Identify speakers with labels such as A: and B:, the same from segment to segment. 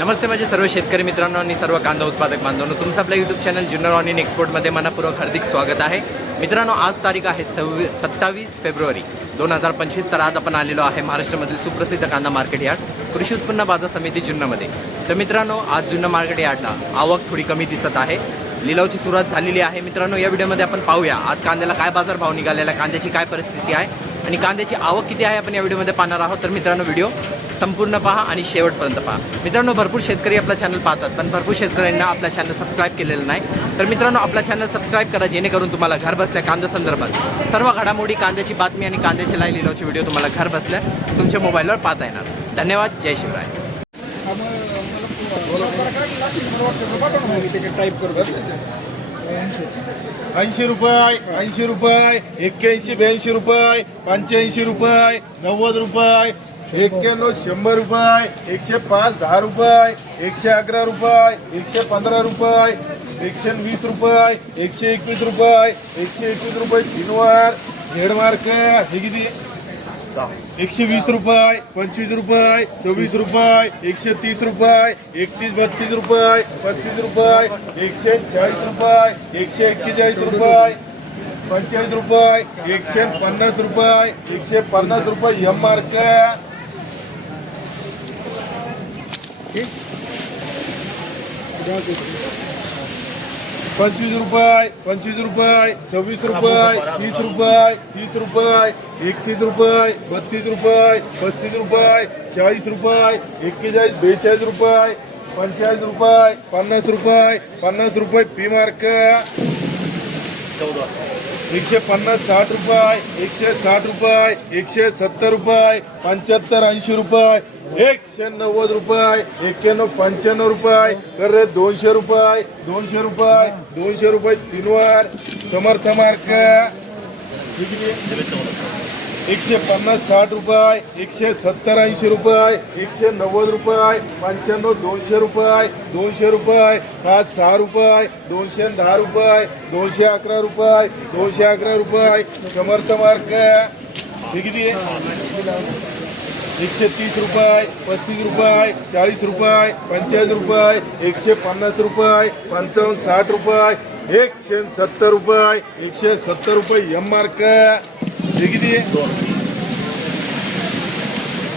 A: नमस्ते माझे सर्व शेतकरी मित्रांनो आणि सर्व कांदा उत्पादक बांधवांनो. तुमचं आपल्या YouTube channel Junnar onion एक्सपोर्टमध्ये मनापूर्वक हार्दिक स्वागत आहे. मित्रांनो आज तारीख आहे सव्वी सत्तावीस फेब्रुवारी दोन हजार पंचवीस तर आज आपण आलेलो आहे महाराष्ट्रामधील सुप्रसिद्ध कांदा मार्केट यार्ड कृषी उत्पन्न बाजार समिती जुन्नमध्ये. तर मित्रांनो आज जुन्नर मार्केट यार्डला आवक थोडी कमी दिसत आहे. लिलावची सुरुवात झालेली आहे. मित्रांनो या व्हिडिओमध्ये आपण पाहूया आज कांद्याला काय बाजारभाव निघालेला आहे कांद्याची काय परिस्थिती आहे आणि कांद्याची आवक किती आहे आपण या व्हिडिओमध्ये पाहणार आहोत तर मित्रांनो व्हिडिओ संपूर्ण पहा आणि शेवटपर्यंत पहा मित्रांनो भरपूर शेतकरी आपला चॅनल पाहतात पण भरपूर शेतकऱ्यांना आपला चॅनल सबस्क्राईब केलेलं नाही तर मित्रांनो आपला चॅनल सबस्क्राईब करा जेणेकरून तुम्हाला घर बसल्या कांदा संदर्भात सर्व घडामोडी कांद्याची बातमी आणि कांद्याचे लाईव्ह लिलावचे व्हिडिओ तुम्हाला घर बसल्या तुमच्या मोबाईलवर पाहता येणार धन्यवाद जय शिवराय
B: टाईप करतो ऐंशी. रुपये ऐंशी रुपये एक्क्याऐंशी ब्याऐंशी रुपये पंच्याऐंशी रुपये नव्वद रुपये एक्क्याण्णव शंभर रुपये एकशे पाच दहा रुपये एकशे अकरा रुपये एकशे पंधरा रुपये एकशे वीस रुपये एकशे एकवीस रुपये एकशे एकवीस रुपये तीनवार झेड मार्क हे किती? एकशे वीस रुपये पंचवीस रुपये सव्वीस रुपये एकशे तीस रुपये एकतीस बत्तीस रुपये पस्तीस रुपये एकशे चाळीस रुपये एकशे एक्केचाळीस रुपये पंचेचाळीस रुपये एकशे पन्नास रुपये एकशे पन्नास रुपये एम मार्क पंचवीस रुपये पंचवीस रुपये सव्वीस रुपये तीस रुपये तीस रुपये एकतीस रुपये बत्तीस रुपये पस्तीस रुपये चाळीस रुपये एक्केचाळीस बेचाळीस रुपये पंचेचाळीस रुपये पन्नास रुपये पन्नास रुपये पी मार्क एकशे पन्नास साठ रुपये एकशे साठ रुपये एकशे सत्तर रुपये पंच्याहत्तर ऐंशी रुपये एकशे नव्वद रुपये एक्क्याण्णव पंच्याण्णव रुपये कर रे दोनशे रुपये दोनशे रुपये दोनशे रुपये तीनवर. समर्थ मार्क. एकशे पन्नास साठ रुपये एकशे सत्तर ऐंशी रुपये एकशे नव्वद रुपये पंच्याण्णव दोनशे रुपये दोनशे रुपये पाच सहा रुपये दोनशे दहा रुपये दोनशे अकरा रुपये दोनशे अकरा रुपये. समर्थ मार्क. हे किती आहे? एकशे तीस रुपये पस्तीस रुपये चाळीस रुपये पंचेचाळीस रुपये एकशे पन्नास रुपये पंचावन्न साठ रुपये एकशे सत्तर रुपये एकशे सत्तर रुपये एम मार्क हे किती?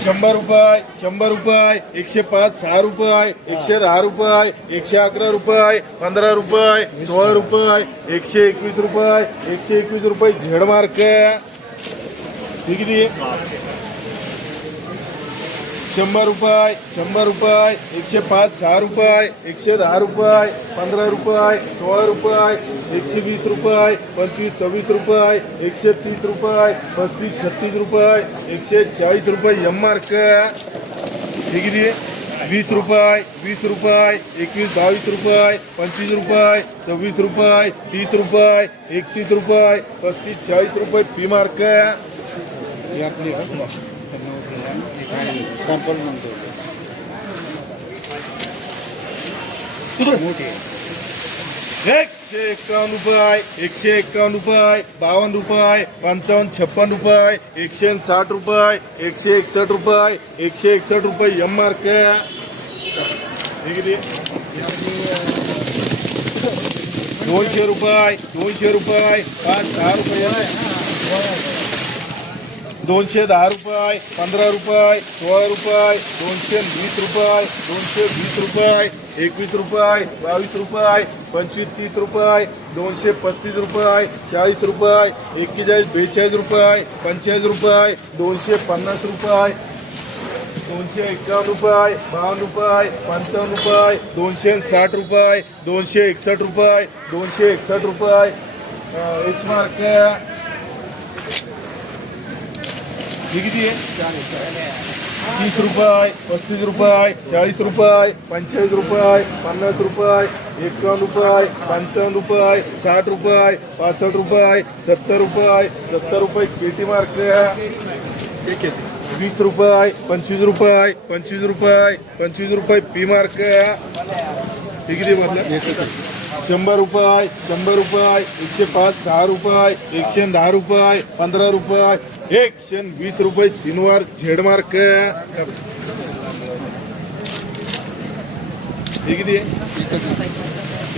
B: शंभर रुपये शंभर रुपये एकशे पाच सहा रुपये एकशे दहा रुपये एकशे अकरा रुपये पंधरा रुपये सोळा रुपये एकशे एकवीस रुपये एकशे एकवीस रुपये झेड मार्क हे किती? शंभर रुपये शंभर रुपये, एकशे पाच, सहा रुपये, एकशे दहा रुपये, पंधरा रुपये, सोळा रुपये, एकशे वीस रुपये, पंचवीस, सव्वीस रुपये, एकशे तीस रुपये, पस्तीस, छत्तीस रुपये, एकशे चाळीस रुपये एम मार्क हे किती वीस रुपये वीस रुपये, एकवीस, बावीस रुपये, पंचवीस रुपये, सव्वीस रुपये, तीस रुपये, एकतीस रुपये, पस्तीस, चाळीस रुपये पी मार्क
C: सॅम्पल म्हणतो.
B: एकशे एक्कावन्न रुपये एकशे एक्कावन्न रुपये बावन्न रुपये पंचावन्न छप्पन रुपये एकशे साठ रुपये एकशे एकसष्ट रुपये एकशे एकसष्ट रुपये एम आर के दोनशे रुपये दोनशे रुपये पाच दहा रुपये दोनशे दहा रुपये पंधरा रुपये सोळा रुपये दोनशे वीस रुपये दोनशे वीस रुपये एकवीस रुपये बावीस रुपये पंचवीस तीस रुपये दोनशे पस्तीस रुपये चाळीस रुपये एक्केचाळीस बेचाळीस रुपये पंचेचाळीस रुपये दोनशे पन्नास रुपये दोनशे एकावन्न रुपये बावन्न रुपये पंचावन्न रुपये दोनशे साठ रुपये दोनशे एकसष्ट रुपये दोनशे एकसष्ट रुपये एच मार्क किती आहे तीस रुपये पस्तीस रुपये चाळीस रुपये पंचेचाळीस रुपये पन्नास रुपये एकावन्न रुपये पंचावन्न रुपये साठ रुपये पासष्ट रुपये सत्तर रुपये सत्तर रुपये पेटी मार्क वीस रुपये पंचवीस रुपये पंचवीस रुपये पंचवीस रुपये पी मार्क हे किती बसलं शंभर रुपये शंभर रुपये एकशे पाच सहा रुपये एकशे दहा रुपये पंधरा रुपये एकशे वीस रुपये तीन वार झेड मार्क हे किती?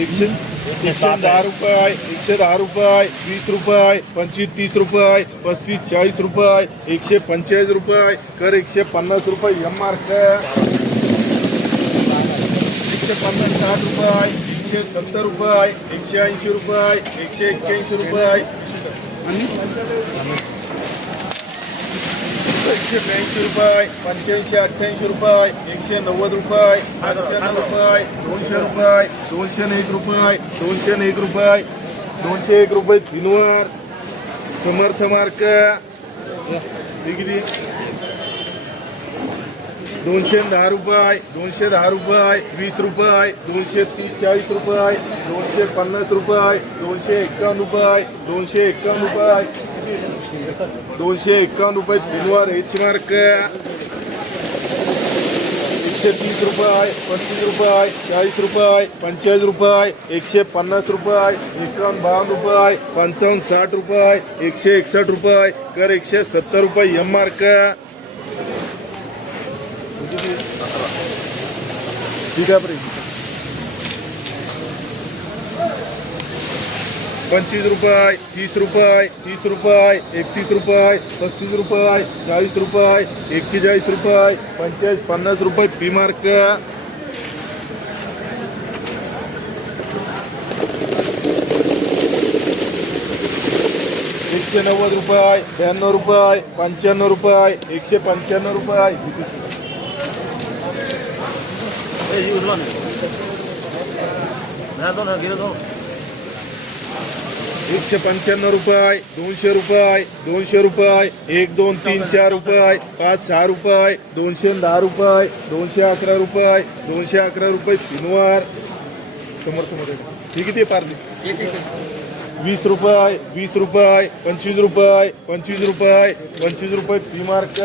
B: एकशे एकशे दहा रुपये एकशे दहा रुपये वीस रुपये पंचवीस तीस रुपये पस्तीस चाळीस रुपये एकशे पंचेचाळीस रुपये कर एकशे पन्नास रुपये एम मार्क एकशे पन्नास साठ रुपये एकशे सत्तर रुपये एकशे ऐंशी रुपये एकशे एक्क्याऐंशी रुपये. आणि? एकशे ब्याऐंशी रुपये पंच्याऐंशी अठ्ठ्याऐंशी रुपये एकशे नव्वद रुपये पंच्याण्णव रुपये दोनशे रुपये दोनशे एक रुपये दोनशे एक रुपये दोनशे एक रुपये तीनवर समर्थ मार्क. किती? दोनशे दहा रुपये दोनशे दहा रुपये वीस रुपये दोनशे तीस चाळीस रुपये दोनशे पन्नास रुपये दोनशे एक्कावन्न रुपये दोनशे एक्कावन्न रुपये. दोनशे एक्कावन्न रुपये तीनवर एच मार्क एकशे तीस रुपये पस्तीस रुपये चाळीस रुपये पंचेचाळीस रुपये एकशे पन्नास रुपये एकावन्न बावन्न रुपये पंचावन्न साठ रुपये एकशे एकसष्ट रुपये कर एकशे सत्तर रुपये एम मार्क ठीक आहे पंचवीस रुपये तीस रुपये तीस रुपये एकतीस रुपये पस्तीस रुपये चाळीस रुपये एक्केचाळीस रुपये पंचेचाळीस पन्नास रुपये पी मार्क एकशे नव्वद रुपये ब्याण्णव रुपये पंच्याण्णव रुपये एकशे पंच्याण्णव रुपये. एकशे पंच्याण्णव रुपये दोनशे रुपये दोनशे रुपये एक दोन तीन चार रुपये पाच सहा रुपये दोनशे दहा रुपये दोनशे अकरा रुपये दोनशे अकरा रुपये तीनवार. समर्थमध्ये हे किती आहे पार्टी वीस रुपये वीस रुपये पंचवीस रुपये पंचवीस रुपये पंचवीस रुपये पी मार्क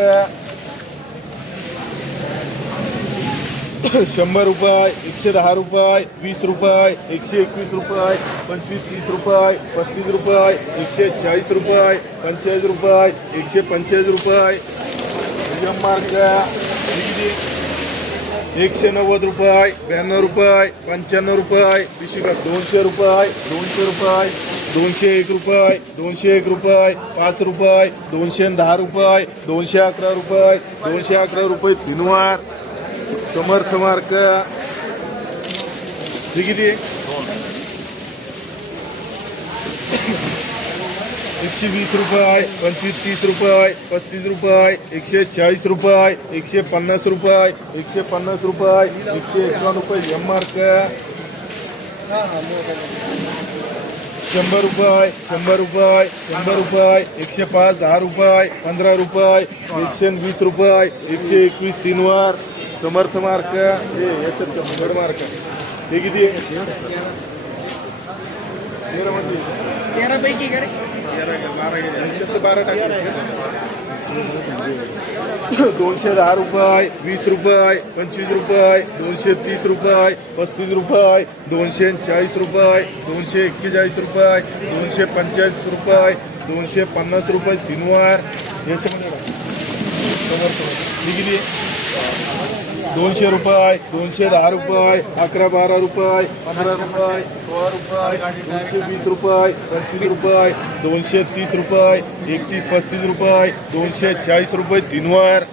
B: शंभर रुपये एकशे दहा रुपये वीस रुपये एकशे एकवीस रुपये पंचवीस तीस रुपये पस्तीस रुपये एकशे चाळीस रुपये पंचेचाळीस रुपये एकशे पंचेचाळीस रुपये. मार्ग मार्क एकशे नव्वद रुपये ब्याण्णव रुपये पंच्याण्णव रुपये पिशिका दोनशे रुपये दोनशे रुपये दोनशे एक रुपये दोनशे एक रुपये पाच रुपये दोनशे दहा रुपये दोनशे अकरा रुपये दोनशे अकरा रुपये तीनवार समर्थ किती एकशे वीस रुपये, पंचवीस तीस रुपये, पस्तीस रुपये एकशे चाळीस रुपये एकशे पन्नास रुपये एकशे पन्नास रुपये एकशे एकावन्न रुपये एम मार्क शंभर रुपये शंभर रुपये शंभर रुपये एकशे पाच दहा रुपये, पंधरा रुपये एकशे वीस रुपये एकशे एकवीस तीनवार समर्थ मार्क हे याच्यात गड मार्क? हे किती? आहे बारा दोनशे दहा रुपये वीस रुपये पंचवीस रुपये दोनशे तीस रुपये पस्तीस रुपये दोनशे चाळीस रुपये दोनशे एक्केचाळीस रुपये दोनशे पंचेचाळीस रुपये दोनशे पन्नास रुपये तीनवार याच्यामध्ये समर्थ समोर किती? दोनशे रुपये दोनशे दहा रुपये अकरा बारा रुपये पंधरा रुपये सोळा रुपये दोनशे वीस रुपये पंचवीस रुपये दोनशे तीस रुपये एकतीस पस्तीस रुपये दोनशे चाळीस रुपये तीनवार.